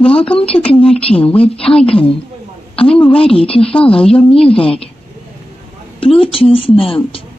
Welcome to connecting with Ticon. I'm ready to follow your music. Bluetooth mode.